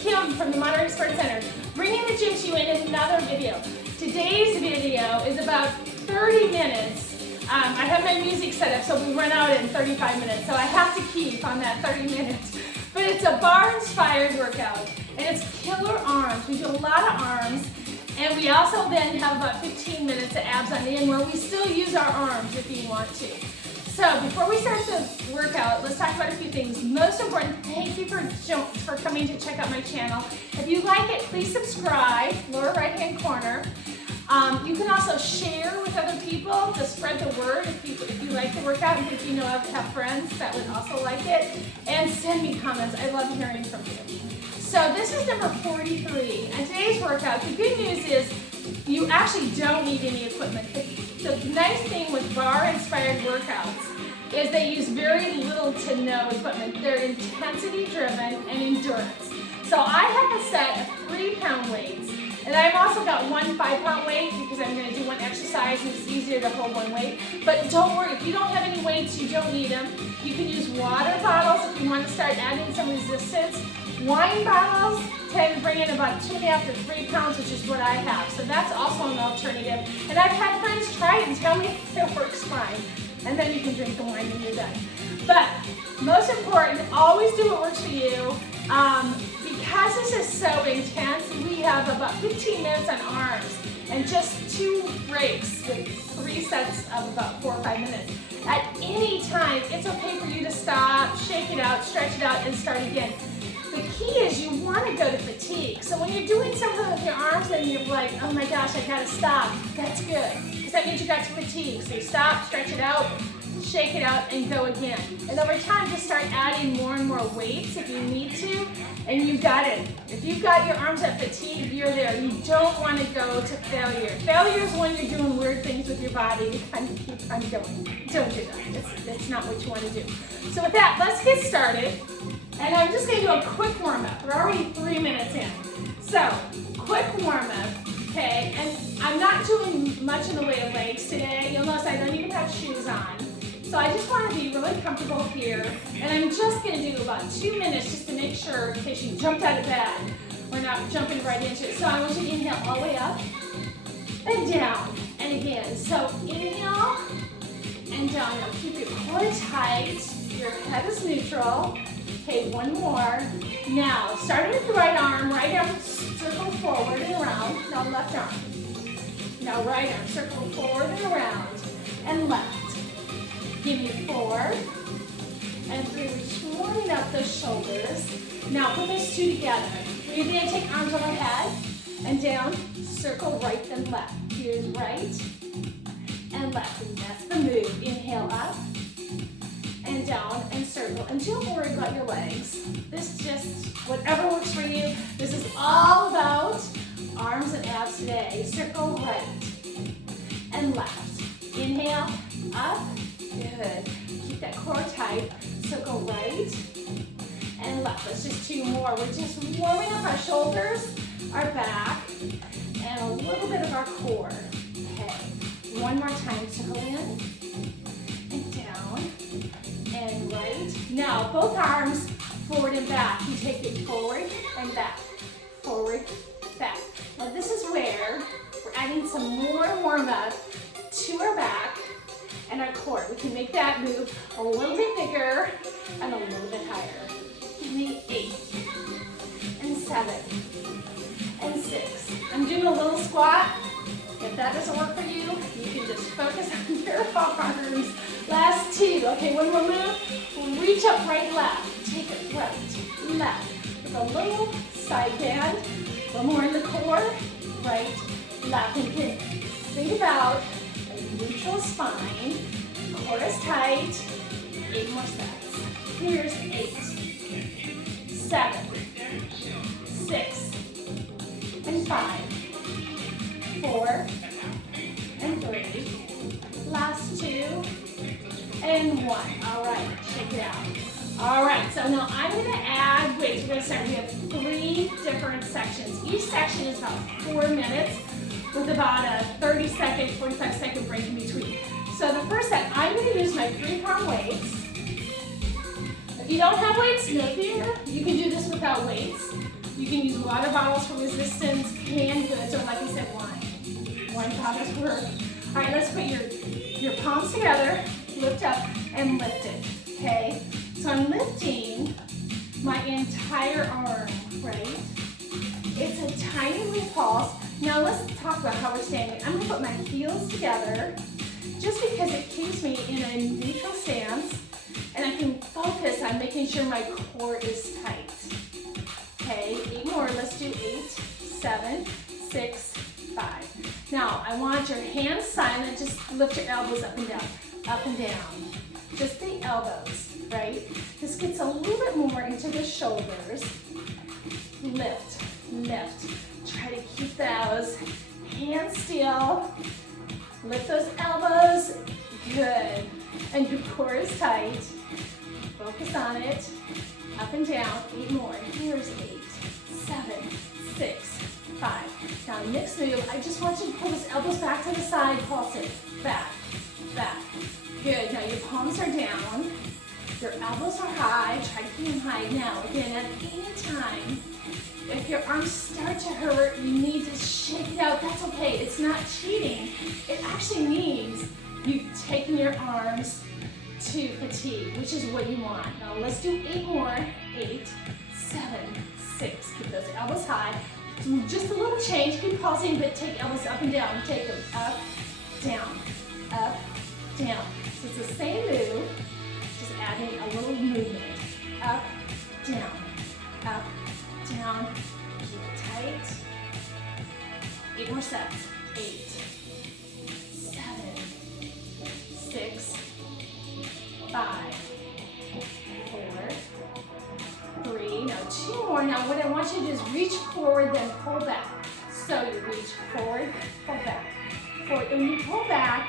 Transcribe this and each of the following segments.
Kim from the Monterey Sports Center, bringing the gym to you in another video. Today's video is about 30 minutes. I have my music set up so we run out in 35 minutes, so I have to keep on that 30 minutes. But it's a bar-inspired workout, and it's killer arms. We do a lot of arms, and we also then have about 15 minutes of abs on the end where we still use our arms if you want to. So before we start the workout, let's talk about a few things. Most important, thank you for coming to check out my channel. If you like it, please subscribe, lower right-hand corner. You can also share with other people to spread the word if you like the workout and if you know have friends that would also like it. And send me comments. I love hearing from you. So this is number 43. And today's workout, the good news is you actually don't need any equipment. The nice thing with bar-inspired workouts is they use very little to no equipment. They're intensity-driven and endurance. So I have a set of 3-pound weights, and I've also got one 5-pound weight because I'm going to do one exercise and it's easier to hold one weight. But don't worry, if you don't have any weights, you don't need them. You can use water bottles if you want to start adding some resistance. Wine bottles tend to bring in about 2.5 to 3 pounds, which is what I have. So that's also an alternative. And I've had friends try it and tell me it works fine. And then you can drink the wine when you're done. But most important, always do what works for you. Because this is so intense, we have about 15 minutes on arms and just 2 breaks with 3 sets of about 4 or 5 minutes. At any time, it's okay for you to stop, shake it out, stretch it out, and start again. The key is you want to go to fatigue. So when you're doing something with your arms and you're like, oh my gosh, I gotta stop, that's good. Because that means you got to fatigue. So you stop, stretch it out, shake it out, and go again. And over time, just start adding more and more weights if you need to, and you got it. If you've got your arms at fatigue, you're there. You don't want to go to failure. Failure is when you're doing weird things with your body. You kind of keep on going. Don't do that. That's not what you want to do. So with that, let's get started. And I'm just going to do a quick warm-up. We're already 3 minutes in. So, quick warm-up, okay? And I'm not doing much in the way of legs today. You'll notice I don't even have shoes on. So I just want to be really comfortable here. And I'm just going to do about 2 minutes just to make sure, in case you jumped out of bed, we're not jumping right into it. So I want you to inhale all the way up and down. And again, so inhale and down. Now keep your core tight. Your head is neutral. Okay, one more. Now, starting with the right arm circle forward and around. Now left arm. Now right arm, circle forward and around. And left. Give me 4 and 3. We're just warming up those shoulders. Now put those 2 together. We're going to take arms overhead and down. Circle right then left. Here's right and left. And that's the move. Inhale up and down and circle. And don't worry about your legs. This just, whatever works for you. This is all about arms and abs today. Circle right and left. Inhale, up, good. Keep that core tight. Circle right and left. Let's just 2 more. We're just warming up our shoulders, our back, and a little bit of our core. Okay, one more time. Circle in and down. And right. Now, both arms forward and back. You take it forward and back. Forward, back. Now, this is where we're adding some more warm-up to our back and our core. We can make that move a little bit bigger and a little bit higher. Give me 8 and 7 and 6. I'm doing a little squat. If that doesn't work for you, you can just focus on your arms. Last 2. Okay, one more move. Reach up right, left. Take it right, left. With a little side bend. One more in the core. Right, left. And again, think about a neutral spine. Core is tight. 8 more steps. Here's 8, 7, 6, and 5. 4 and 3, last 2 and 1. All right, shake it out. All right, so now I'm going to add weights. We're going to start. We have 3 different sections. Each section is about 4 minutes with about a 30-second, 45-second break in between. So the first set, I'm going to use my 3-pound weights. If you don't have weights, no fear. You can do this without weights. You can use water bottles for resistance, canned goods, or like I said, wine. Wine bottles work. All right, let's put your palms together, lift up, and lift it, okay? So I'm lifting my entire arm, right? It's a tiny little pulse. Now let's talk about how we're standing. I'm gonna put my heels together just because it keeps me in a neutral stance and I can focus on making sure my core is tight. Okay, 8 more, let's do 8, 7, 6, 5. Now I want your hands silent, just lift your elbows up and down, up and down. Just the elbows, right? This gets a little bit more into the shoulders. Lift, lift. Try to keep those hands still. Lift those elbows. Good. And your core is tight. Focus on it. Up and down. 8 more. Here's 8, 7, 6, 5. Now next move, I just want you to pull those elbows back to the side. Pulse it. Back, back. Good. Now your palms are down. Your elbows are high. Try to keep them high. Now again, at any time, if your arms start to hurt, you need to shake it out. That's okay. It's not cheating. It actually means you've taken your arms to fatigue, which is what you want. Now let's do 8 more. 8, 7, 6. Keep those elbows high. Just a little change. Keep pulsing, but take elbows up and down. Take them up, down, up, down. So it's the same move, just adding a little movement. Up, down, up, down. Keep it tight. 8 more sets. 8, 7, 6, 5, 4, 3. Now 2 more. Now what I want you to do is reach forward, then pull back. So you reach forward, pull back. Forward. When you pull back,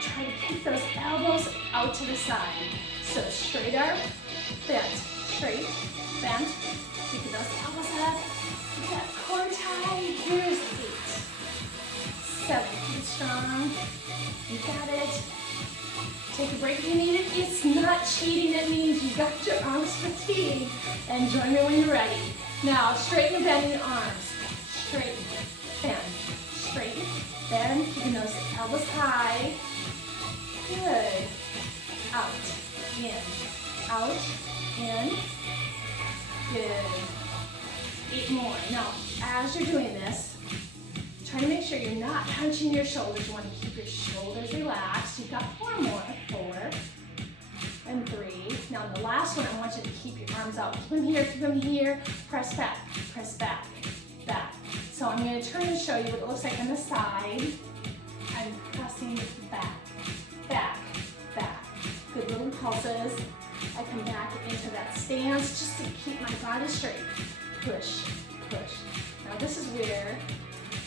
try to keep those elbows out to the side. So straight arm, bent, straight, bent. Keep those elbows up. Keep that core tight. Here's 8, 7. Keep it strong. You got it. Take a break if you need it. It's not cheating. It means you got your arms fatigued. And join me when you're ready. Now straighten and bend your arms. Straighten, bend, straighten, bend. Keeping those elbows high. Good. Out, in, out, in. Good. 8 more. Now, as you're doing this, try to make sure you're not hunching your shoulders. You want to keep your shoulders relaxed. You've got 4 more. 4 and 3. Now, the last one, I want you to keep your arms out. Keep them here, keep them here. Press back, back. So I'm going to turn and show you what it looks like on the side. I'm pressing back, back, back. Good little pulses. I come back into that stance just to keep my body straight. Push, push. Now this is where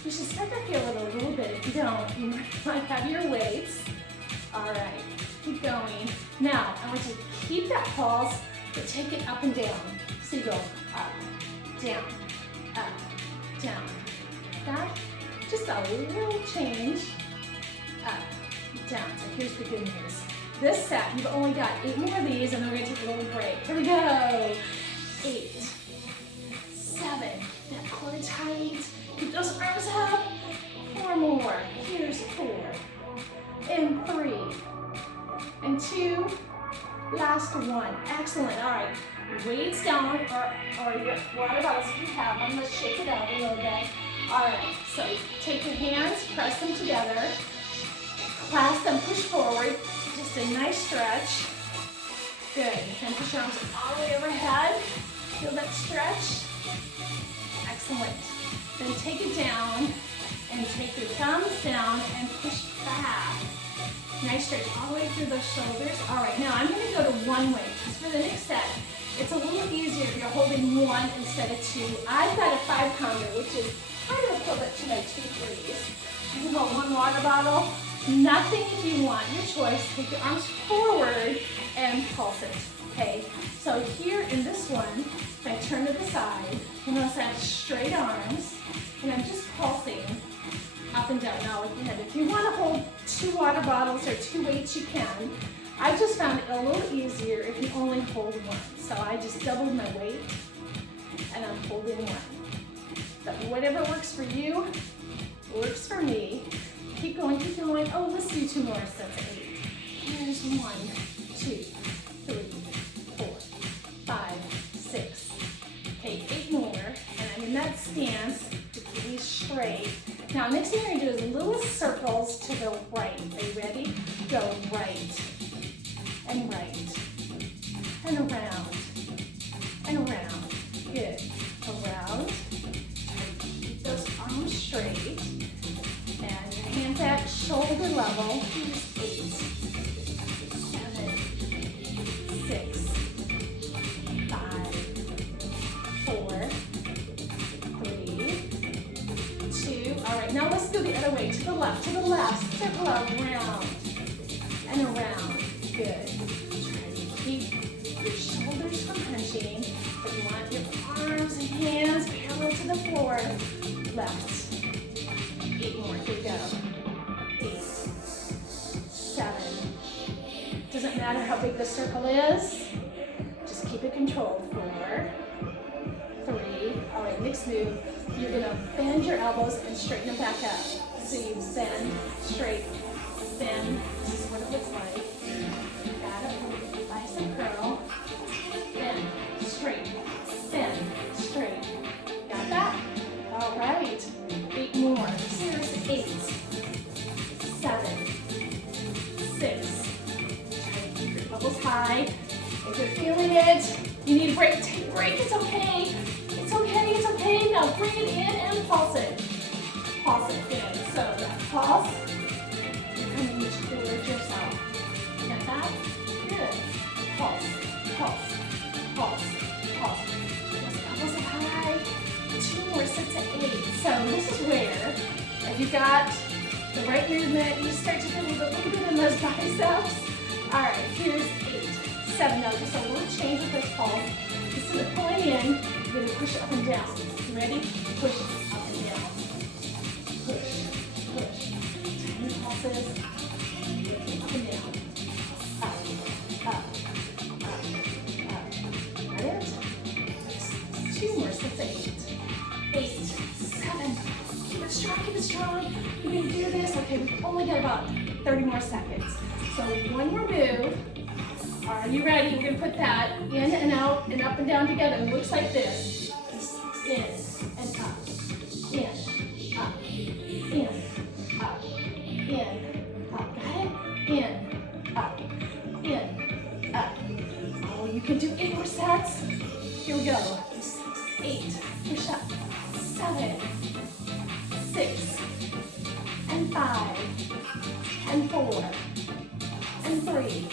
you should start to feel it a little bit. If you don't, you might have your weights. All right, keep going. Now, I want you to keep that pulse, but take it up and down. So you go up, down, that. Just a little change, up, down. So here's the good news. This set, you've only got 8 more of these, and then we're gonna take a little break. Here we go. 8, 7, that core tight. Keep those arms up. 4 more. Here's 4, and 3, and 2. Last one. Excellent. All right. Weights down, or your water bottles if you have them. Let's shake it out a little bit. All right. So take your hands, press them together, clasp them, push forward. Just a nice stretch. Good. And push your arms all the way overhead. Feel that stretch. Excellent. Then take it down and take your thumbs down and push back. Nice stretch all the way through those shoulders. All right, now I'm going to go to 1 weight. Just for the next set, it's a little easier if you're holding 1 instead of 2. I've got a 5-pounder, which is kind of equivalent to my 2 threes. You can hold 1 water bottle. Nothing if you want, your choice. Take your arms forward and pulse it, okay? So here in this one, if I turn to the side, you notice I have straight arms, and I'm just pulsing up and down. Now again, if you want to hold 2 water bottles or 2 weights, you can. I just found it a little easier if you only hold 1. So I just doubled my weight, and I'm holding one. But whatever works for you, works for me. Keep going, keep going. Oh, let's do 2 more sets of 8. Here's 1, 2, 3, 4, 5, 6. Okay, 8 more, and I'm in that stance to keep me straight. Now, next thing you're gonna do is little circles to the right. Are you ready? Go right, and right, and around, and around. Good. Around. Keep those arms straight. And your hands at shoulder level. Here's 8, 7, 6, 5, 4, 3, 2. All right, now let's go the other way. To the left, circle around and around. Good. Try to keep your shoulders from punching, but you want your arms and hands parallel to the floor. Left. 8 more. Here we go. 8, 7. Doesn't matter how big the circle is. Just keep it controlled. 4, 3. All right, next move. You're gonna bend your elbows and straighten them back up. So you bend, straight, bend. This is what it looks like. Got it. Bicep curl. Bend, straight, bend, straight. Got that? All right. 8 more. Here's 8, 7, 6. Try to keep your elbows high. If you're feeling it, you need a break, take a break. It's okay. It's okay, it's okay. Now bring it in and pulse it. Pulse it. Good. So that pulse, you're coming towards yourself. Get that? Good. Pulse, pulse, pulse, pulse. Keep those elbows up high. 2 more sets of 8. So this is where, if you got the right movement, you start to feel a little bit in those biceps. All right, here's 8, 7. Now just a little change with this pulse. Instead of pulling in, you're going to push up and down. You ready? Push up and down. Push, push. Tiny pulses. Up and down. Up, up, up, up. Got it? 2 more sets of 8. 8, 7. Keep it strong, keep it strong. You can do this. Okay, we've only got about 30 more seconds. So 1 more move. Are you ready? We're going to put that in and out and up and down together. It looks like this. In and up. In, up. In, up. In, up. Got it? In, up. In, up. Oh, you can do 8 more sets. Here we go. 8. Push up. 7. 6. And 5. And 4. And 3.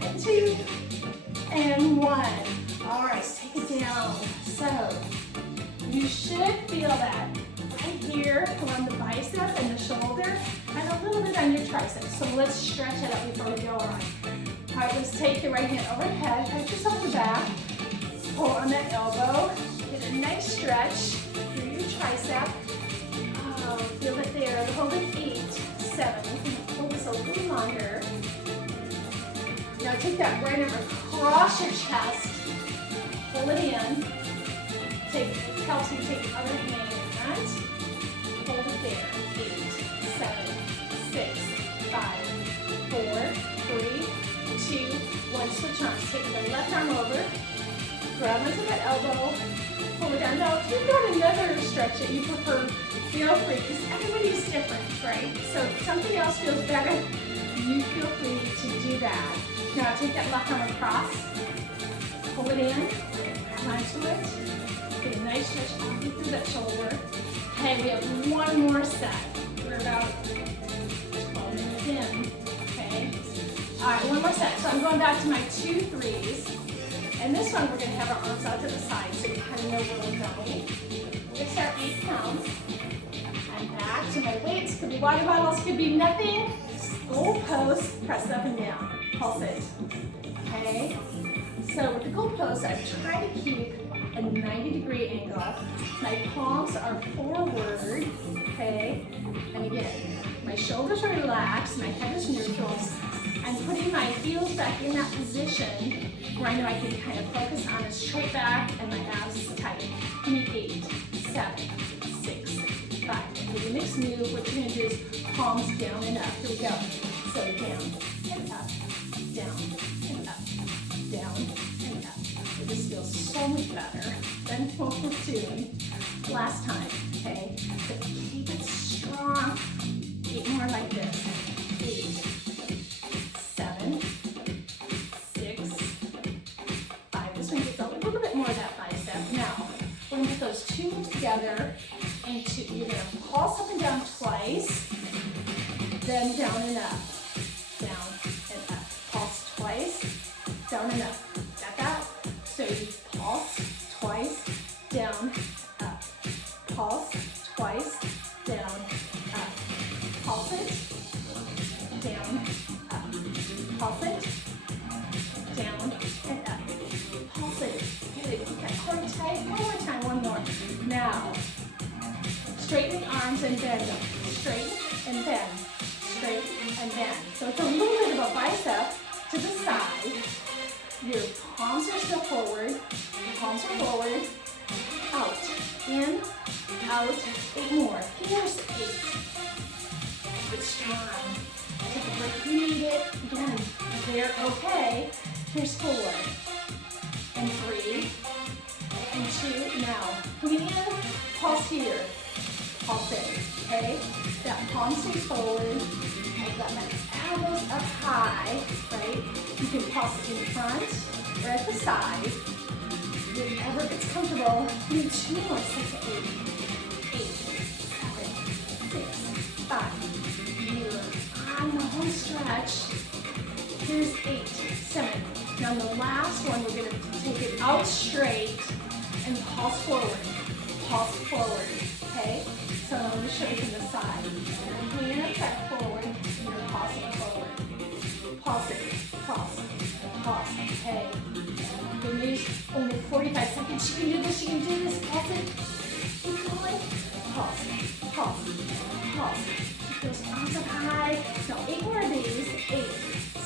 And 2, and 1. All right, take it down. So, you should feel that right here along the bicep and the shoulder, and a little bit on your triceps. So let's stretch it up before we go on. All right, let's take your right hand overhead, pat yourself on the back, pull on that elbow, get a nice stretch through your tricep. Oh, feel it there. Hold it 8, 7. We can hold this a little longer. Now take that right arm across your chest, pull it in. Take, helps you take the other hand in front. Hold it there. 8, 7, 6, 5, 4, 3, 2, 1. Switch arms. Take the left arm over, grab onto that elbow, pull it down. Now if you've got another stretch that you prefer, feel free, because everybody's different, right? So if something else feels better, you feel free to do that. Now take that left arm across, pull it in, grab onto it, get a nice stretch all through that shoulder. Okay, we have 1 more set. We're about 12 minutes in, okay? All right, 1 more set. So I'm going back to my 2 3s. And this one, we're gonna have our arms out to the side so you kind of know where we're going. We're gonna start 8 counts. And back to my weights. Could be water bottles, could be nothing. Goal post, press up and down. Pulse it. Okay? So with the goal post, I try to keep a 90-degree angle. My palms are forward. Okay? And again, my shoulders are relaxed, my head is neutral. I'm putting my heels back in that position where I know I can kind of focus on a straight back and my abs tight. next move, what you're gonna do is palms down and up. Here we go. So down and up, down and up, down and up. It just feels so much better than what we're doing last time, okay? So keep it strong. 8 more like this. 8, 7, 6, 5. This one gets a little bit more of that bicep. Now, we're gonna put those two moves together into, you're gonna pulse up and down twice, then down and up, down and up. Pulse twice, down and up. Got that? So you pulse twice, down, up. Pulse twice, down, up. Pulse it, down, up. Pulse it, down and up. Pulse it. Good. Keep that core tight. One more time. One more. Now, straighten the arms and bend them. Straighten and bend. Straighten and bend. So it's a little bit of a bicep to the side. Your palms are still forward. Your palms are forward. Out. In. Out. 8 more. Here's 8. Keep it strong. Take a break if you need it. Again, they're okay. Here's 4. And 3. And 2. Now, breathe in. Pulse here. Pulse in. Okay? That palm stays forward. I've got my elbows up high, right? You can pulse in front or at the side. Whenever it's comfortable. You need 2 more. 6 to 8. 8, 7, 6, 5. You're on the home stretch. Here's 8, 7. Now on the last one, we're going to take it out straight and pulse forward. Pulse forward. Okay? So I'm going to show you from the side. Your hands back forward, and you're pulsing forward. Pulse it. Pulse. Pulse. Okay. Good news. Only 45 seconds. You can do this. You can do this. Pulse it. Keep going. Pulse. Pulse. Pulse. Keep those arms up high. Now 8 more of these. 8,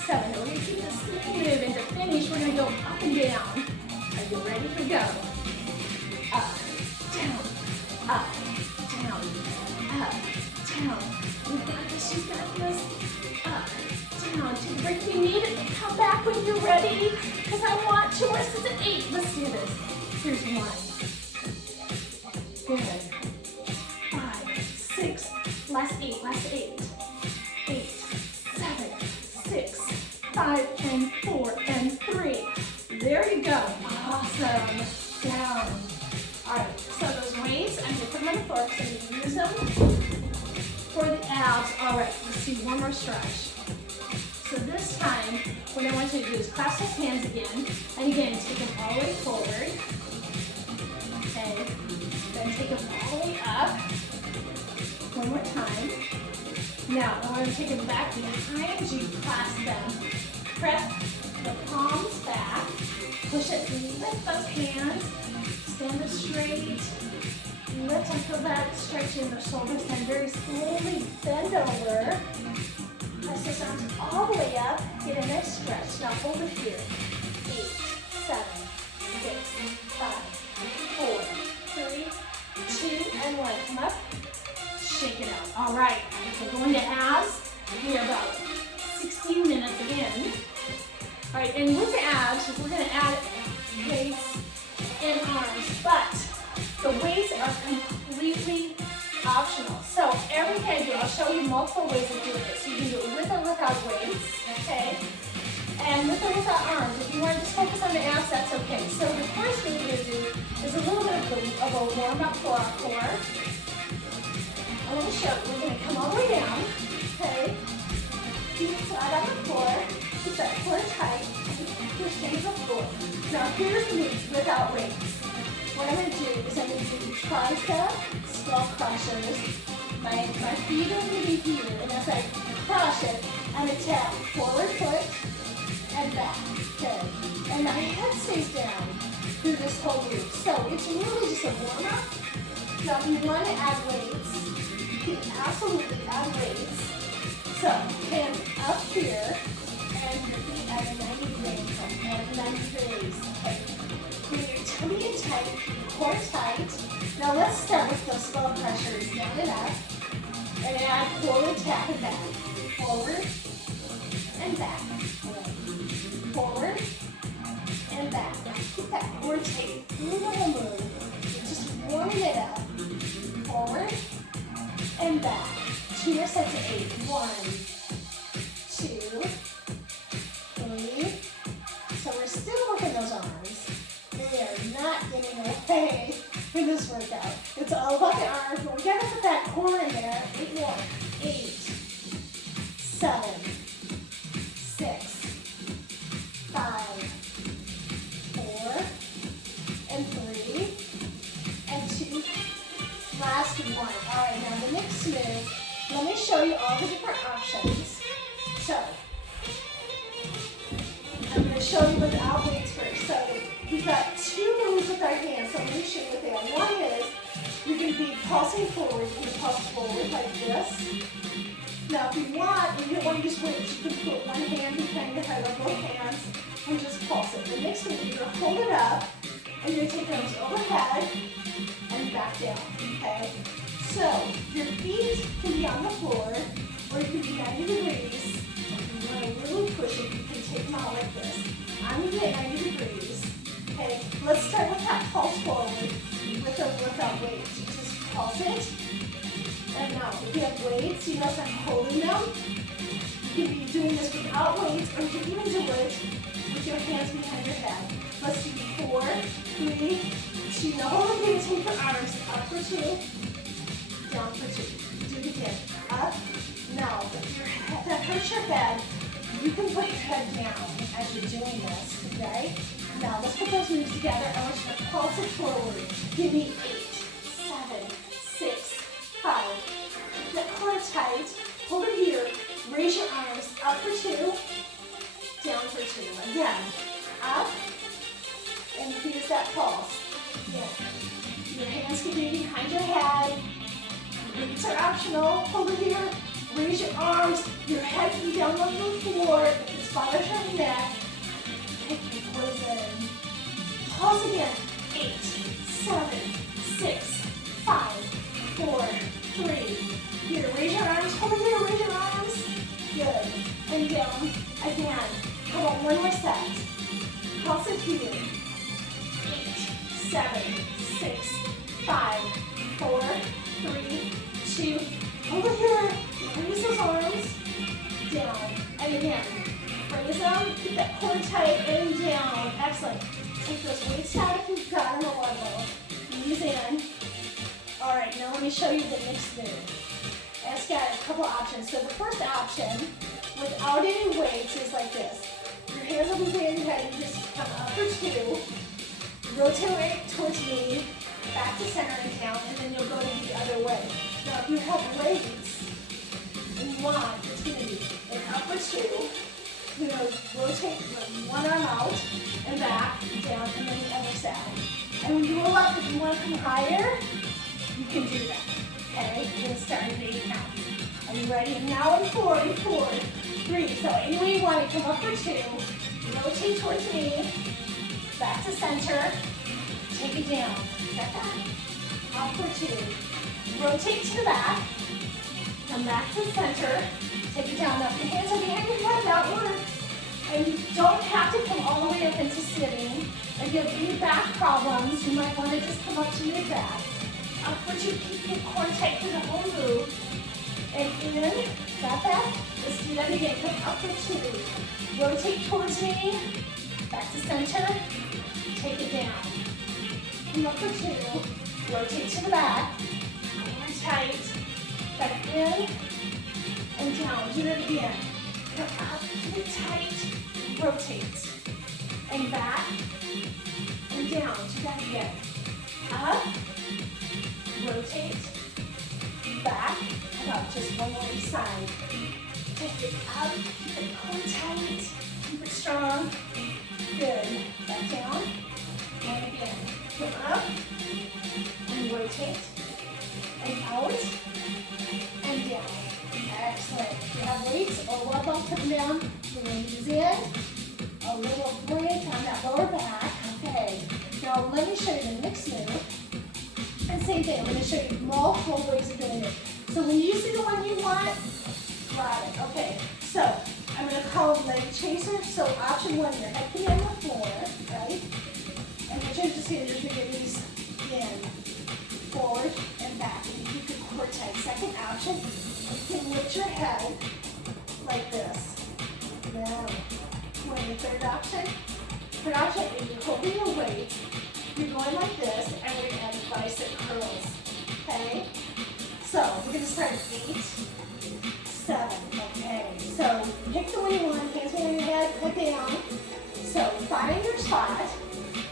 7. We're going to keep this same move, and to finish, we're going to go up and down. Are you ready to go? Up, down, up, down, up, down. You got this, you got this. Up, down. Take a break if you need it. Come back when you're ready, because I want 2 more sets of 8. Let's do this. Here's 1. Good. 5, 6. Last 8. Last 8. 8, 7, 6, 5, and 4, and 3. There you go. Awesome. Down. All right, so those weights, I'm going to put them on the floor because I'm going to use them for the abs. All right, let's do one more stretch. So this time, what I want you to do is clasp those hands again, and again, take them all the way forward. Okay, then take them all the way up. One more time. Now, I want to take them back behind you, clasp them. Press the palms back. Push it, lift those hands. Stand up straight. Lift and feel that stretch in the shoulders. Then very slowly bend over. Press those arms all the way up. Get a nice stretch. Now hold it here. 8, 7, 6, 5, 4, 3, 2, and 1. Come up. Shake it out. All right. We're going to abs. We are about 16 minutes in. All right, and with the abs, we're going to add weights and arms, but the weights are completely optional. So everything I do, I'll show you multiple ways of doing it. So you can do it with or without weights, okay? And with or without arms. If you want to just focus on the abs, that's okay. So the first thing we're going to do is a little bit of a warm-up for our core. I'm going to show you. We're going to come all the way down, okay? Keep it flat on the floor. Keep that core tight. Push into the floor. Now here's me without weights. What I'm going to do is I'm going to do tricep skull crushers. My feet are going to be here, and as I crush it, I'm going to tap forward foot and back. Okay. And my head stays down through this whole move. So it's really just a warm-up. Now if you want to add weights, you can absolutely add weights. So hands up here, and your feet at a 90 degree angle, at 90 degrees. Okay. Bring your tummy in tight, core tight. Now let's start with those skull crushers. Down and up. And add forward tap and back. Forward and back. Forward and back. Keep that rotate through the whole move. Just warming it up. Forward and back. 2 more sets of 8. 1, 2, 3. So we're still working those arms. They are not getting away in this workout. It's all about the arms, but we gotta put that core in there. 8 more. 8, 7, 6, 5, 4, and 3, and 2. Last one. All right, now the next move, let me show you all the different options. So, I'm going to show you without weights first. So, we've got 2 moves with our hands, so let me show you what they are. One is, you're going to be pulsing forward. You can pulse forward like this. Now, if you want, and you don't want to use weights, you can put one hand behind your head or both hands and just pulse it. The next move, you're going to hold it up, and you're going to take those overhead and back down, okay? So, your feet can be on the floor, or you can be 90 degrees. If you want to really push it, you can take them out like this. I'm going to be at 90 degrees, okay? Let's start with that pulse forward with or without weights. You just pulse it. And now, if you have weights, you notice I'm holding them. You can be doing this without weights, or you can even do it with your hands behind your head. Let's do 4, 3, 2. Now hold it again, take your arms up for 2, down for 2. Do it again. Up. Now, if your head, that hurts your head, you can put your head down as you're doing this, okay? Now, let's put those moves together. I want you to pulse it forward. Give me 8, 7, 6, 5. Keep that core tight. Hold it here. Raise your arms up for 2, down for 2. Again, up, and here's that pulse. Again, your hands can be behind your head. Weights are optional. Hold it here. Raise your arms. Your head can be down on the floor. If this bothers your neck, take your toes in. Pulse again. 8, 7, 6, 5, 4, 3. Here, raise your arms. Hold it here. Raise your arms. Good. And down. Again. Come on, one more set. Pulse it here. 8, 7, 6, 5, 4, 3, 2. Hold it here. Raise those arms. Down. And again. Raise them. Keep that core tight and down. Excellent. Take those weights down if you've got them a level. Knees in. All right, now let me show you the next move. It's got a couple options. So the first option, without any weights, is like this. Your hands will be behind your head. You just come up for 2. Rotate towards me, back to center and down, and then you'll go the other way. Now, if you have weights and you want, it's going to be an up for 2. You're going to rotate one arm out and back, down, and then the other side. And when you roll up, if you want to come higher, you can do that. Okay? You're going to start at 8 count. Are you ready? Now in 4, 4, 3. So any way you want it, come up for 2. Rotate towards me. Back to center. Take it down. Step back. Up for 2. Rotate to the back. Come back to center. Take it down. Now your hands are behind your head. That works. And you don't have to come all the way up into sitting. If you have any back problems, you might want to just come up to your back. Up for 2. Keep your core tight for the whole move. And in. Step back. Let's do that again. Come up for 2. Rotate towards me. Back to center. Take it down. Come up for 2. Rotate to the back. Core tight. Back in. And down. Do that again. Come up. Keep it tight. Rotate. And back. And down. Do that again. Up. Rotate. Back. And up. Just one more each side. Take it up. Keep it core tight. Keep it strong. Good. Back down. And again. Come up. And rotate. And out. And down. Excellent. If you have weights or what about put them down, bring your knees in. A little break on that lower back. Okay. Now let me show you the next move. And same thing. I'm going to show you multiple ways of doing it. So when you see the one you want, grab it. Okay, so I'm going to call leg chaser. So option one, your head can be on the floor, right? And what you're just going to do is you're going to release in, forward, and back. And you keep your core tight. Second option, you can lift your head like this. Now, when the third option is you're holding your weight, you're going like this, and we're going to add bicep curls, okay? So, we're going to start at 8, 7, okay? So, pick the one you want, hands behind your head, head down. So, find your spot.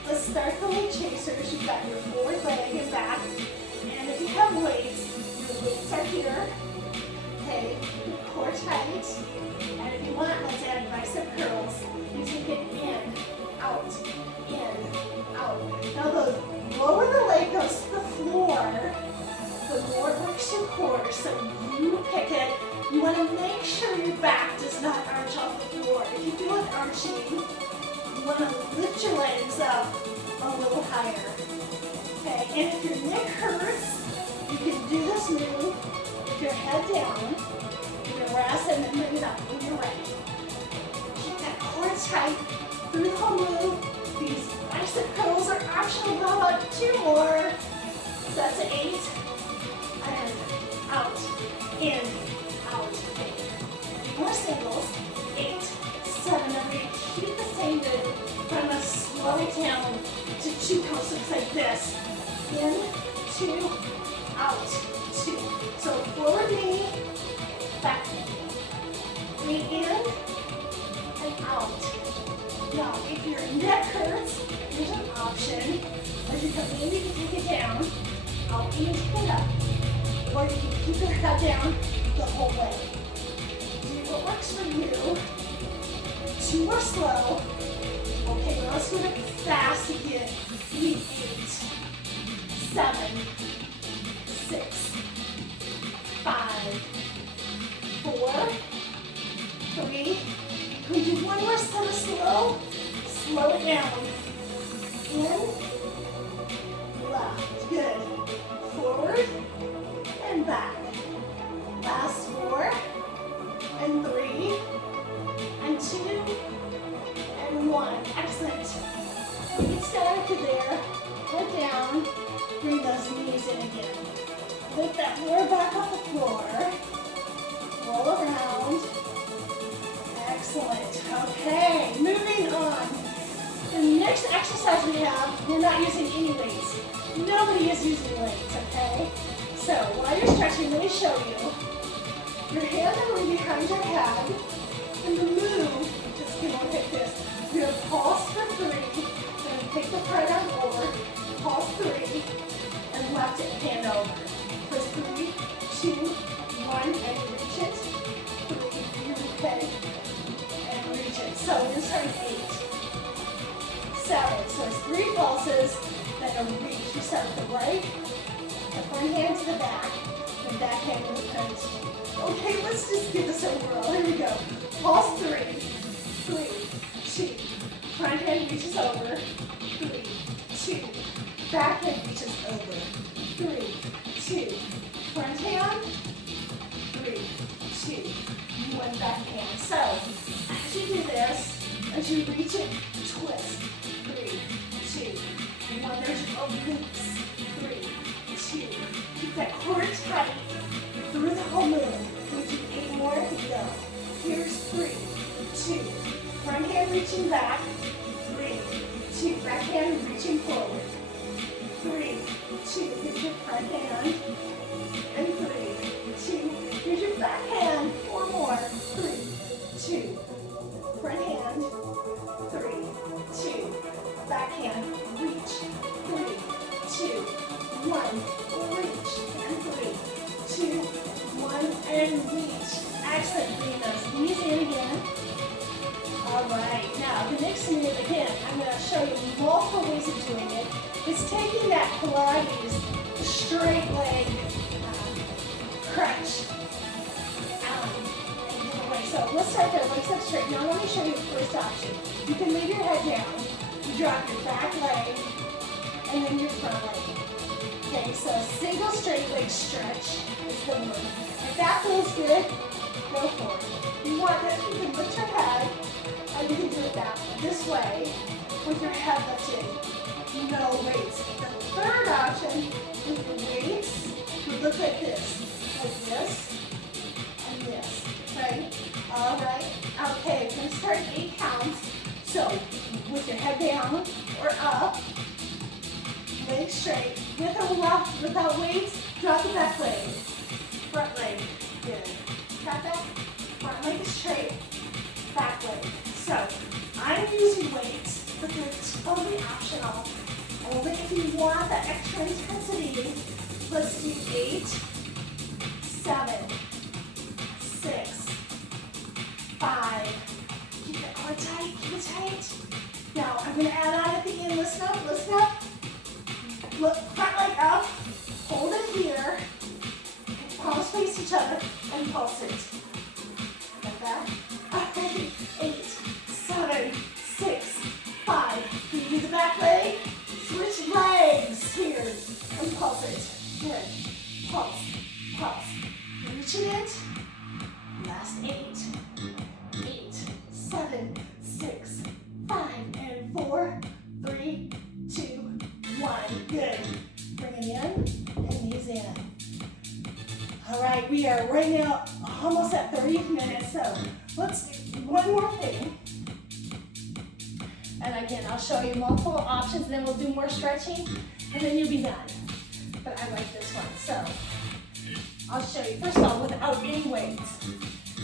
Let's start the leg chasers. You've got your forward leg and back, and if you have weights, your weights are here, okay? Your core tight, and if you want, let's add bicep curls. You take it in, out, Now the lower the leg goes to the floor, the more it works your core. So you pick it. You want to make sure your back does not arch off the floor. If you feel it arching, you want to lift your legs up a little higher. Okay, and if your neck hurts, you can do this move with your head down. You're going to rest and then bring it up when you're ready. Keep that core tight through the whole move. These bicep curls are optional. How about 2 more? So that's 8. And out, in, out, in. More singles. 8, 7. Now we're going to keep the same move, but I'm going to slow it down to 2 counts. So it's like this. In, 2, out, 2. So forward knee, back knee. Knee in, and out. Now, if your neck hurts, there's an option. As you come in, you can take it down. Out and take it up. Or you can keep your head down the whole way. Do what works for you. 2 more slow. Okay, now let's do it fast again. 8, 7, 6, 5, 4, 3. Can we do one more set of slow? Slow it down. In, left. Good. Forward and back. Last 4 and 3 and 2 and 1. Excellent. Feet static to there. Head down. Bring those knees in again. Lift that lower back off the floor. Roll around. Excellent. Okay, moving on. The next exercise we have, we're not using any weights. Nobody is using weights, okay? So while you're stretching, let me show you. Your hands are going behind your head. And the move is going to look like this. You're going to pulse for 3. You're going to take the right arm over, pulse 3, and left hand over. For 3, 2, 1, and reach it. 3, okay. So we're going to start at 8, 7. So it's 3 pulses, then a reach. You start with the right, the front hand to the back, the back hand to the front. Okay, let's just get this overall. Here we go. Pulse 3, 3, 2. Front hand reaches over. 3, 2. Back hand reaches over. 3, 2. Front hand. 3, 2. 1 back hand. So as you do this, as you reach it, twist. 3, 2, 1. There's your obliques. 3, 2. Keep that core tight through the whole move. We'll do 8 more to go. Here's 3, 2. Front hand reaching back. 3, 2. Back hand reaching forward. 3, 2. Here's your front hand. And 3, 2. Here's your back hand. 4 more. 3, 2. Front hand. 3, 2. Back hand. Reach. 3, 2, 1. Reach. And 3, 2, 1. And reach. Excellent. Bring those knees in again. All right. Now, the next move, again, I'm going to show you multiple ways of doing it. It's taking that Pilates straight leg crunch. So let's start there, legs up straight. Now let me show you the first option. You can leave your head down, you drop your back leg, and then your front leg. Okay, so single straight leg stretch is the move. If that feels good, go for it. You want it, you can lift your head, and you can do it this way with your head lifted. No weights. The third option with your weights would look like this, and this, right? All right. Okay, we're gonna start 8 counts. So, with your head down or up, legs straight. With or without weights, drop the back leg. Front leg. Good. Got that? Front leg is straight, back leg. So, I'm using weights, but they're totally optional. Only if you want that extra intensity. Let's do 8, 7, 6, 5. Keep that core tight, keep it tight. Now, I'm going to add on at the end. Listen up, listen up. Look, front leg up, hold it here, palms face each other, and pulse it. Like that. Okay, 8, 7, 6, 5. Can you do the back leg? Switch legs here, and pulse it. Good. Pulse, pulse. Reaching it. Last 8, 8, 7, 6, 5, and 4, 3, 2, 1. Good. Bring it in and knees in. All right, we are right now almost at 30 minutes, so let's do one more thing. And again, I'll show you multiple options, then we'll do more stretching, and then you'll be done. But I like this one, so I'll show you. First of all, without any weights.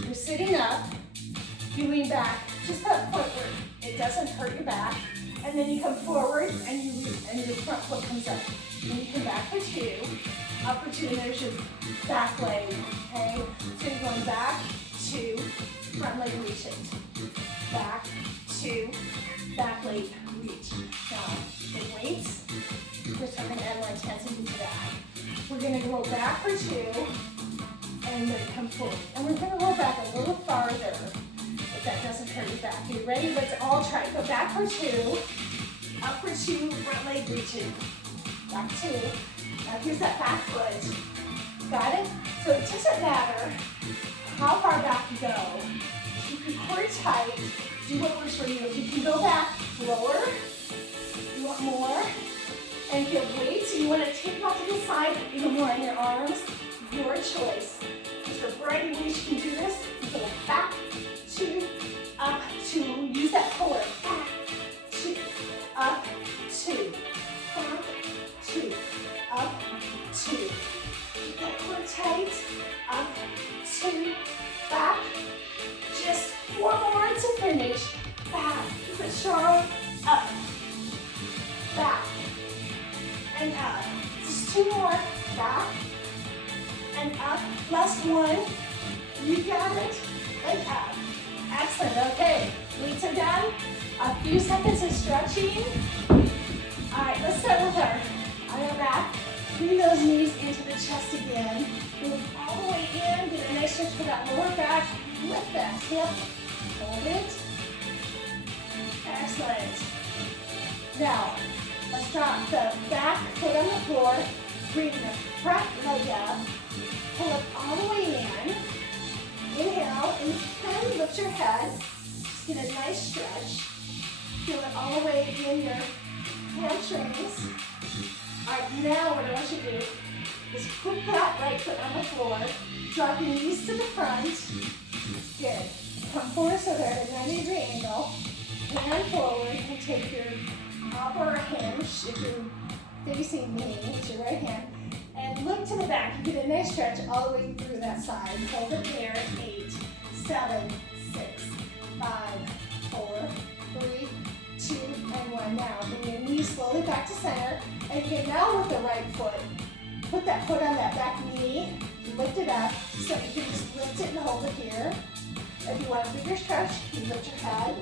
You're sitting up, you lean back, just that point where it doesn't hurt your back, and then you come forward and your front foot comes up. Then you come back for 2, up for 2, and there's your back leg, okay? So you're going back, 2, front leg reach it. Back, 2, back leg reach. Now, the weights, first I'm going to add more intensity to that. We're going to go back for 2, and then come forward. And we're going to roll back a little farther, if that doesn't hurt your back. Are you ready? Let's all try it. Go back for 2, up for 2, front leg reaching. Back 2. Now here's that back foot. Got it? So it doesn't matter how far back you go. Keep your core tight. Do what works for you. If you can go back lower, you want more. And if you have weights, you want to take off to the side, even more in your arms, your choice. Just for a variety of ways you can do this. You go back, 2, up, 2. Use that core. Back, 2, up, 2. Back, 2, up, 2. Keep that core tight. Up, 2, back. Just 4 more to finish. Back, keep it strong. Up, back, and up. Just 2 more. Back, and up. Last 1. You got it. And up. Excellent. Okay, weights are done. A few seconds of stretching. All right, let's start with our back. Bring those knees into the chest again. Move all the way in. Get a nice stretch for that lower back. Lift that hip. Hold it. Excellent. Now, let's drop the back foot on the floor. Bring the front leg up. Pull it all the way in. Inhale, and you can lift your head. Just get a nice stretch. Feel it all the way in your hamstrings. All right, now what I want you to do is put that right foot on the floor. Drop your knees to the front. Good. Come forward so they're at a 90-degree angle. Hand forward and take your upper hinge, if you're facing me, with your right hand, and look to the back. You get a nice stretch all the way through that side. Hold it there. 8, 7, 6, 5, 4, 3, 2, and 1. Now, bring your knees slowly back to center. And again, now with the right foot, put that foot on that back knee, lift it up, so you can just lift it and hold it here. If you want a bigger stretch, you can lift your head.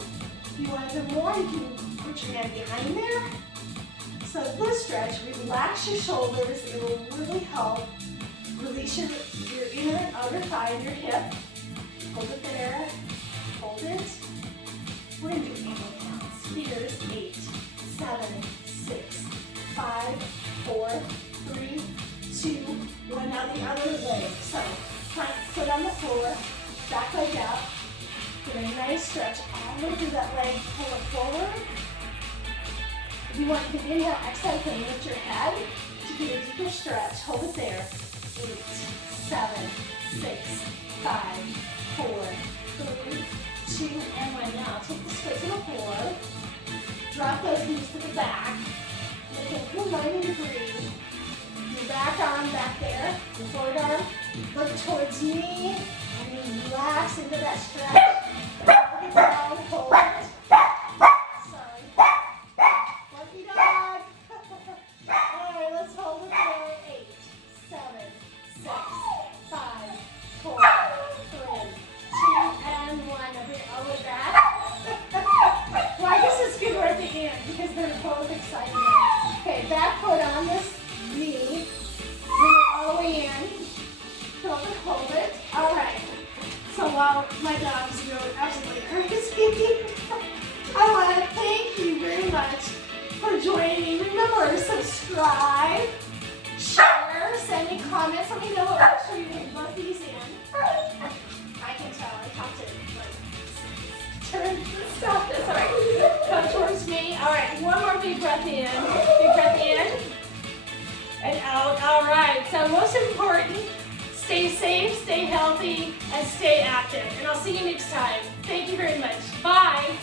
If you want to do more, you can put your hand behind there. So this stretch, relax your shoulders. It will really help release your inner and outer thigh and your hip. Hold it there. Hold it. We're going to do angle counts. Here's 8, 7, 6, 5, 4, 3, about the other leg. So front foot on the floor, back leg out. Get a nice stretch all the way through that leg. Pull it forward. If you want, you can inhale, exhale, you can lift your head to get a deeper stretch. Hold it there. 8, 7, 6, 5, 4, 3, 2, and 1. Now take the foot to the floor. Drop those knees to the back. Look at 90 degrees. Your back arm back there. Your forward arm. Look towards me. And then relax into that stretch. Look it down. Hold it. Sorry. Lucky dog. Alright, let's hold it there. 8, 7, 6, 5, 4, 3, 2, and 1. Now bring it all the way back. Well, I guess it's good we're at the end because they're both exciting. Okay, back foot on this knee. Bring it all the way in. Fill it, hold it. All right. So while my dog's going absolutely crazy, I want to thank you very much for joining me. Remember, subscribe, share, send me comments. Let me know what show you can both these in. I can tell. I have to turn stop this. All right. Come towards me. All right. One more big breath in. Big breath in and out. All right. So most important, stay safe, stay healthy, and stay active. And I'll see you next time. Thank you very much. Bye.